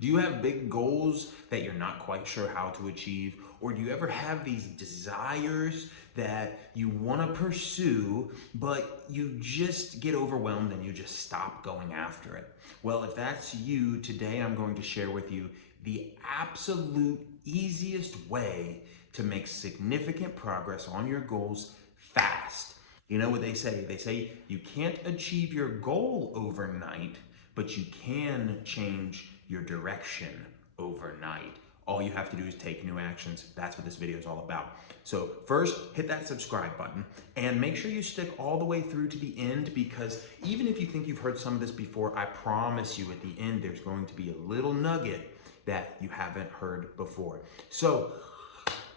Do you have big goals that you're not quite sure how to achieve? Or do you ever have these desires that you want to pursue, but you just get overwhelmed and you just stop going after it? Well, if that's you, today I'm going to share with you the absolute easiest way to make significant progress on your goals fast. You know what they say? They say you can't achieve your goal overnight, but you can change your direction overnight. All you have to do is take new actions. That's what this video is all about. So first, hit that subscribe button and make sure you stick all the way through to the end, because even if you think you've heard some of this before, I promise you at the end, there's going to be a little nugget that you haven't heard before. So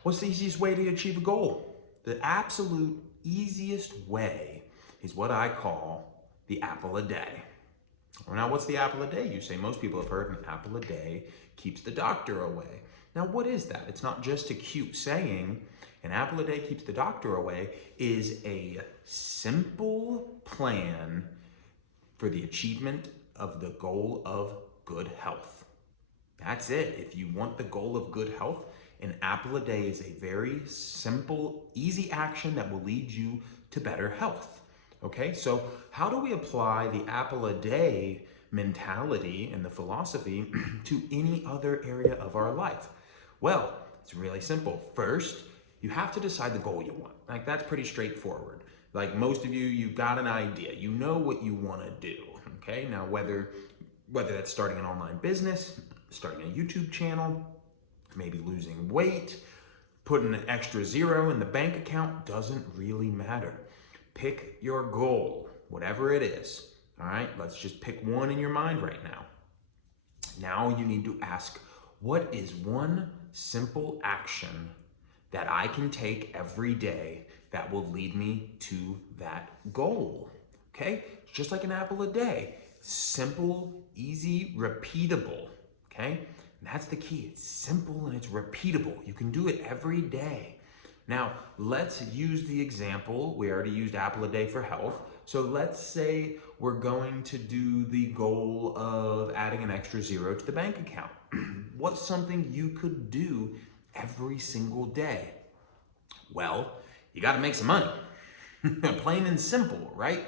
what's the easiest way to achieve a goal? The absolute easiest way is what I call the apple a day. Now, what's the apple a day? You say most people have heard an apple a day keeps the doctor away. Now, what is that? It's not just a cute saying. An apple a day keeps the doctor away is a simple plan for the achievement of the goal of good health. That's it. If you want the goal of good health, an apple a day is a very simple, easy action that will lead you to better health. Okay, so how do we apply the apple a day mentality and the philosophy to any other area of our life? Well, it's really simple. First, you have to decide the goal you want. Like, that's pretty straightforward. Like most of you, you've got an idea. You know what you want to do. Okay, now whether that's starting an online business, starting a YouTube channel, maybe losing weight, putting an extra zero in the bank account, doesn't really matter. Pick your goal, whatever it is. All right, let's just pick one in your mind right now. Now you need to ask, what is one simple action that I can take every day that will lead me to that goal? Okay, just like an apple a day. Simple, easy, repeatable. Okay, and that's the key. It's simple and it's repeatable. You can do it every day. Now, let's use the example. We already used apple a day for health. So let's say we're going to do the goal of adding an extra zero to the bank account. What's something you could do every single day? Well, you got to make some money. Plain and simple, right?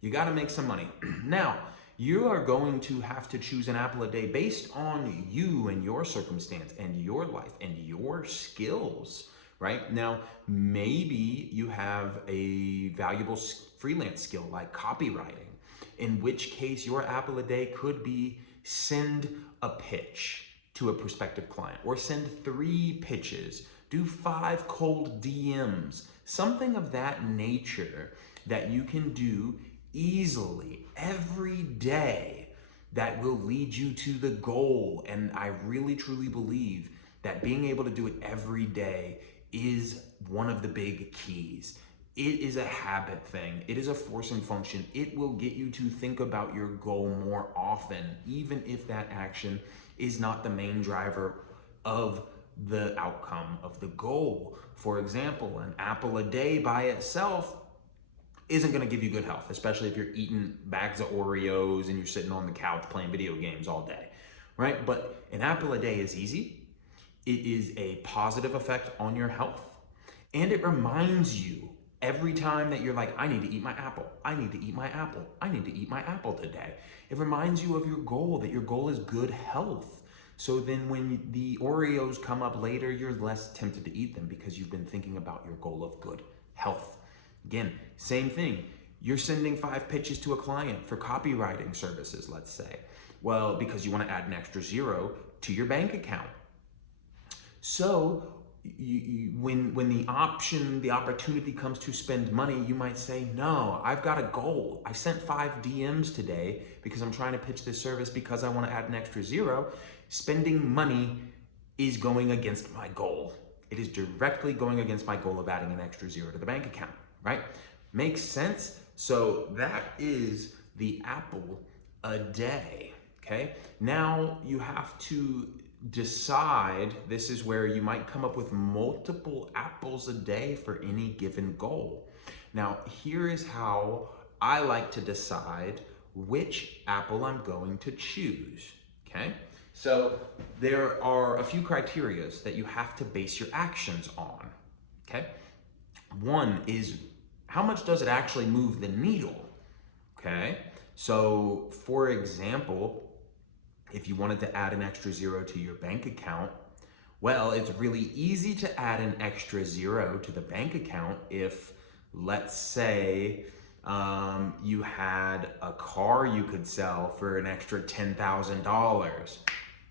You got to make some money. Now, you are going to have to choose an apple a day based on you and your circumstance and your life and your skills. Right? Now, maybe you have a valuable freelance skill like copywriting, in which case your apple a day could be send a pitch to a prospective client, or send 3 pitches, do 5 cold DMs, something of that nature that you can do easily every day that will lead you to the goal. And I really truly believe that being able to do it every day is one of the big keys. It is a habit thing. It is a forcing function. It will get you to think about your goal more often, even if that action is not the main driver of the outcome of the goal. For example, an apple a day by itself isn't going to give you good health, especially if you're eating bags of Oreos and you're sitting on the couch playing video games all day, right? But an apple a day is easy. It is a positive effect on your health. And it reminds you every time that you're like, I need to eat my apple. I need to eat my apple. I need to eat my apple today. It reminds you of your goal, that your goal is good health. So then when the Oreos come up later, you're less tempted to eat them because you've been thinking about your goal of good health. Again, same thing. You're sending 5 pitches to a client for copywriting services, let's say. Well, because you want to add an extra zero to your bank account. So when the opportunity comes to spend money, you might say, no, I've got a goal. I sent 5 DMs today because I'm trying to pitch this service because I want to add an extra zero. Spending money is going against my goal. It is directly going against my goal of adding an extra zero to the bank account, right? Makes sense? So that is the apple a day, okay? Now you have to decide, this is where you might come up with multiple apples a day for any given goal. Now, here is how I like to decide which apple I'm going to choose, okay? So there are a few criterias that you have to base your actions on, okay? One is, how much does it actually move the needle, okay? So for example, if you wanted to add an extra zero to your bank account, well, it's really easy to add an extra zero to the bank account if, let's say, you had a car you could sell for an extra $10,000.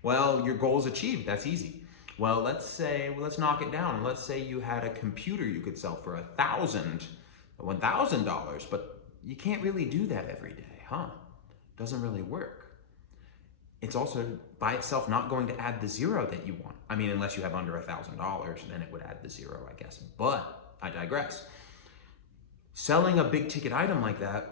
Well, your goal's achieved. That's easy. Well, let's knock it down. Let's say you had a computer you could sell for $1,000, but you can't really do that every day, huh? Doesn't really work. It's also by itself not going to add the zero that you want. I mean, unless you have under $1,000, then it would add the zero, I guess. But I digress. Selling a big ticket item like that,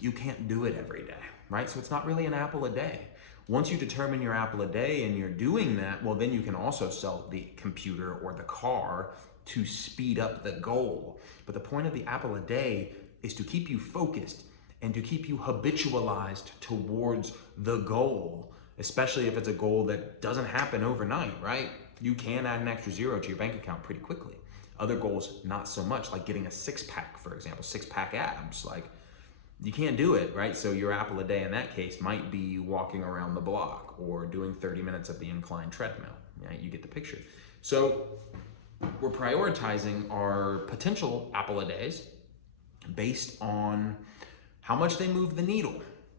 you can't do it every day, right? So it's not really an apple a day. Once you determine your apple a day and you're doing that, well, then you can also sell the computer or the car to speed up the goal. But the point of the apple a day is to keep you focused and to keep you habitualized towards the goal, especially if it's a goal that doesn't happen overnight, right? You can add an extra zero to your bank account pretty quickly. Other goals, not so much, like getting a six-pack, for example, six-pack abs. Like, you can't do it, right? So your apple a day in that case might be walking around the block or doing 30 minutes of the incline treadmill. Yeah, you get the picture. So we're prioritizing our potential apple a days based on how much they move the needle.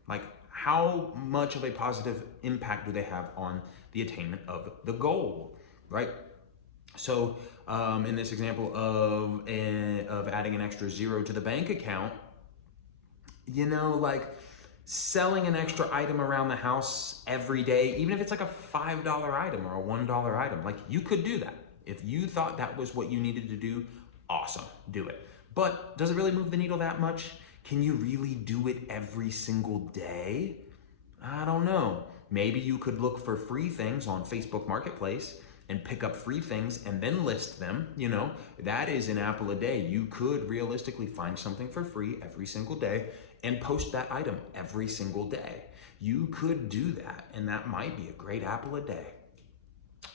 Like, how much of a positive impact do they have on the attainment of the goal, right? So in this example of adding an extra zero to the bank account, you know, like selling an extra item around the house every day, even if it's like a $5 item or a $1 item, like you could do that. If you thought that was what you needed to do, awesome, do it. But does it really move the needle that much? Can you really do it every single day? I don't know. Maybe you could look for free things on Facebook Marketplace and pick up free things and then list them. You know, that is an apple a day. You could realistically find something for free every single day and post that item every single day. You could do that, and that might be a great apple a day.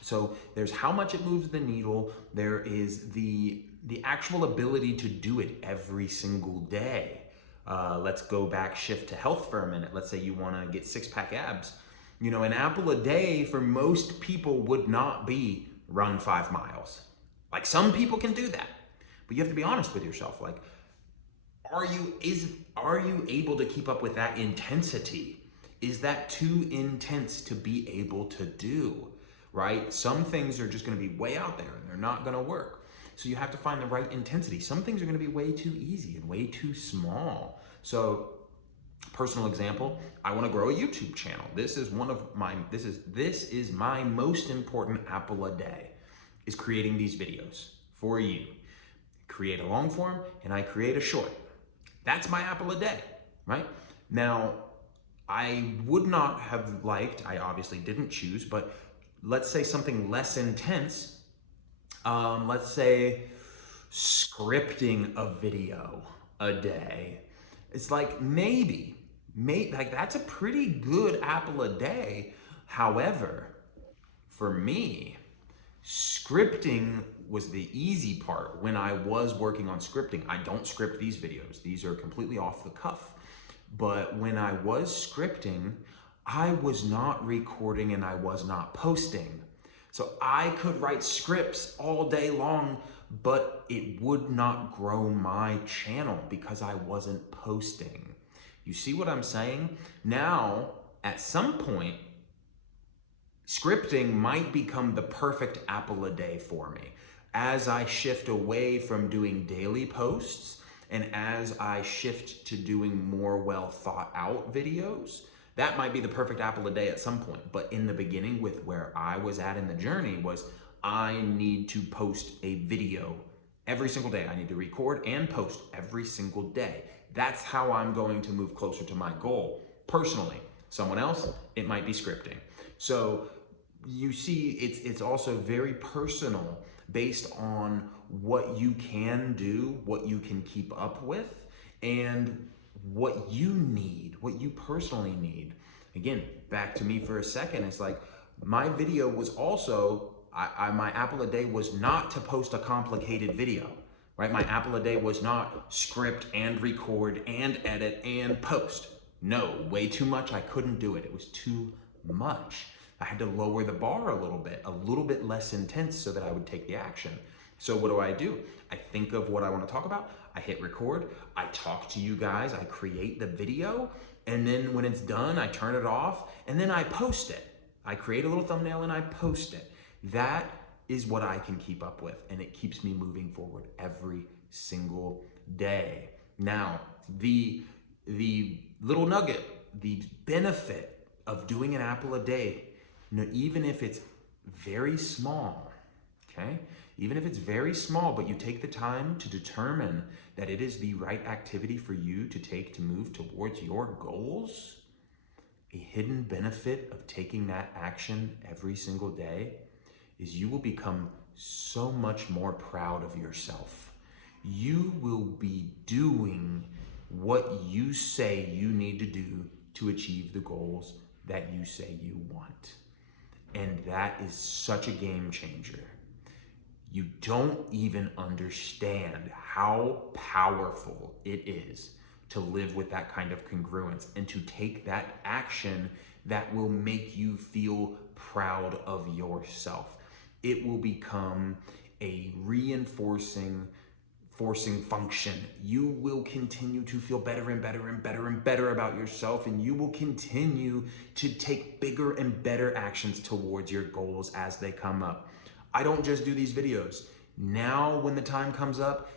So there's how much it moves the needle. There is the actual ability to do it every single day. Let's go back, shift to health for a minute. Let's say you want to get six-pack abs. You know, an apple a day for most people would not be run 5 miles. Like, some people can do that, but you have to be honest with yourself. Like, are you able to keep up with that intensity? Is that too intense to be able to do, right? Some things are just going to be way out there and they're not going to work. So you have to find the right intensity. Some things are going to be way too easy and way too small. So, personal example, I want to grow a YouTube channel. This is my most important apple a day, is creating these videos for you. Create a long form and I create a short. That's my apple a day, right? Now, I would not have liked, I obviously didn't choose, but let's say something less intense. Let's say scripting a video a day. It's like maybe like that's a pretty good apple a day. However, for me, scripting was the easy part. When I was working on scripting, I don't script these videos. These are completely off the cuff. But when I was scripting, I was not recording and I was not posting. So I could write scripts all day long, but it would not grow my channel because I wasn't posting. You see what I'm saying? Now, at some point, scripting might become the perfect apple a day for me. As I shift away from doing daily posts and as I shift to doing more well thought out videos, that might be the perfect apple a day at some point. But in the beginning, with where I was at in the journey, was I need to post a video every single day. I need to record and post every single day. That's how I'm going to move closer to my goal. Personally, someone else, it might be scripting. So you see, it's also very personal, based on what you can do, what you can keep up with, and what you need, what you personally need. Again, back to me for a second. It's like my video was also, my apple a day was not to post a complicated video, right? My apple a day was not script and record and edit and post. No, way too much. I couldn't do it. It was too much. I had to lower the bar a little bit less intense so that I would take the action. So what do? I think of what I want to talk about. I hit record. I talk to you guys. I create the video. And then when it's done, I turn it off and then I post it. I create a little thumbnail and I post it. That is what I can keep up with, and it keeps me moving forward every single day. Now, the little nugget, the benefit of doing an apple a day, even if it's very small, okay? Even if it's very small, but you take the time to determine that it is the right activity for you to take to move towards your goals, a hidden benefit of taking that action every single day is you will become so much more proud of yourself. You will be doing what you say you need to do to achieve the goals that you say you want. And that is such a game changer. You don't even understand how powerful it is to live with that kind of congruence and to take that action that will make you feel proud of yourself. It will become a reinforcing function. You will continue to feel better and better and better and better about yourself, and you will continue to take bigger and better actions towards your goals as they come up. I don't just do these videos. Now, when the time comes up,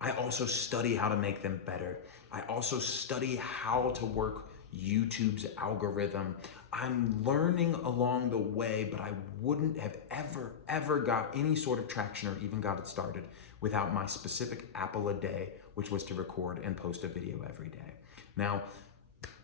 I also study how to make them better. I also study how to work YouTube's algorithm. I'm learning along the way, but I wouldn't have ever got any sort of traction or even got it started without my specific apple a day, which was to record and post a video every day. Now,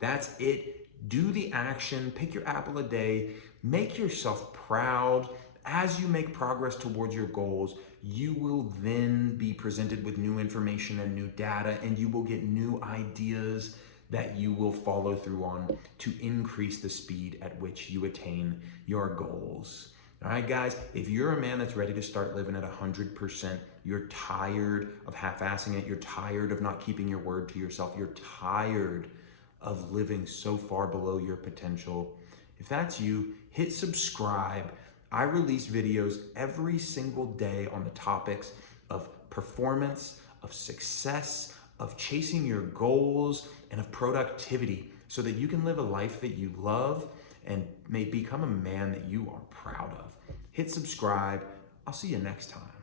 that's it. Do the action, pick your apple a day, make yourself proud. As you make progress towards your goals, you will then be presented with new information and new data, and you will get new ideas that you will follow through on to increase the speed at which you attain your goals. All right, guys, if you're a man that's ready to start living at 100%, you're tired of half-assing it, you're tired of not keeping your word to yourself, you're tired of living so far below your potential, if that's you, hit subscribe. I release videos every single day on the topics of performance, of success, of chasing your goals, and of productivity so that you can live a life that you love and may become a man that you are proud of. Hit subscribe. I'll see you next time.